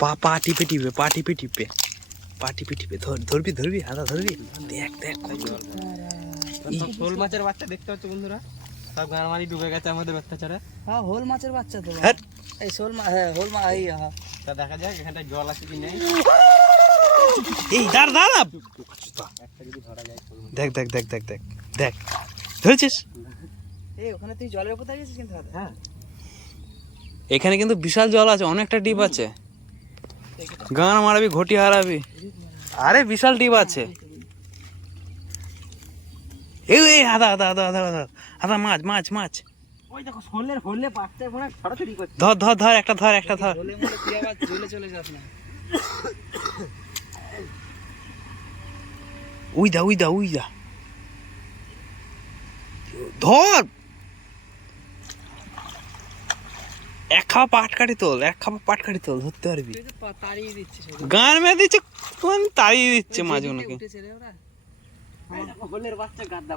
পা পা টিপে টিপে পা টিপে টিপে। পা টিপে টিপে। ধর ধরবি ধরবি হাদা ধরবি। দেখ দেখ শোল মাছের বাচ্চা দেখতে পাচ্ছ বন্ধুরা। সব গানমারি ডুবে গেছে আমাদের অত্যাচারে। হ্যাঁ হোল মাছের বাচ্চা তো। হ্যাট। এই শোল মা হ্যাঁ হোল মা এই হ্যাঁ। তা দেখা যাক এখানটা জল আছে কি নেই। এই দাঁড় দাঁড়া একটা যদি ধরা যায় শোল মাছ। দেখ দেখ দেখ দেখ দেখ দেখ। ধরেছিস? এই ওখানে তুই জলের উপর দাঁড়িয়েছিস কিন্তু হ্যাঁ। এখানে কিন্তু বিশাল জল আছে অনেকটা ডিপ আছে। গান মারাবি ঘটি হারাবি। আরে বিশাল ডিপ আছে। এই এই আদা আদা আদা আদা আদা আদা মাছ মাছ মাছ। ওই দেখো শোলের হলে পাচ্ছে মনে ছড়াছড়ি করছে। ধর ধর ধর একটা ধর একটা ধর। হোলে মোলে তুই আবার চলে যাস না। উই দা উই দা উই দা ধর এক খাওয়া পাট কাটি তোল এক খাওয়া পাট কাটি তোল ধরতে পারবি। পা- তাড়িয়ে দিচ্ছিস গান মেয়ে দিচ্ছে কোন তাড়িয়ে দিচ্ছে মাঝে হলের বাচ্চা গাদ্দা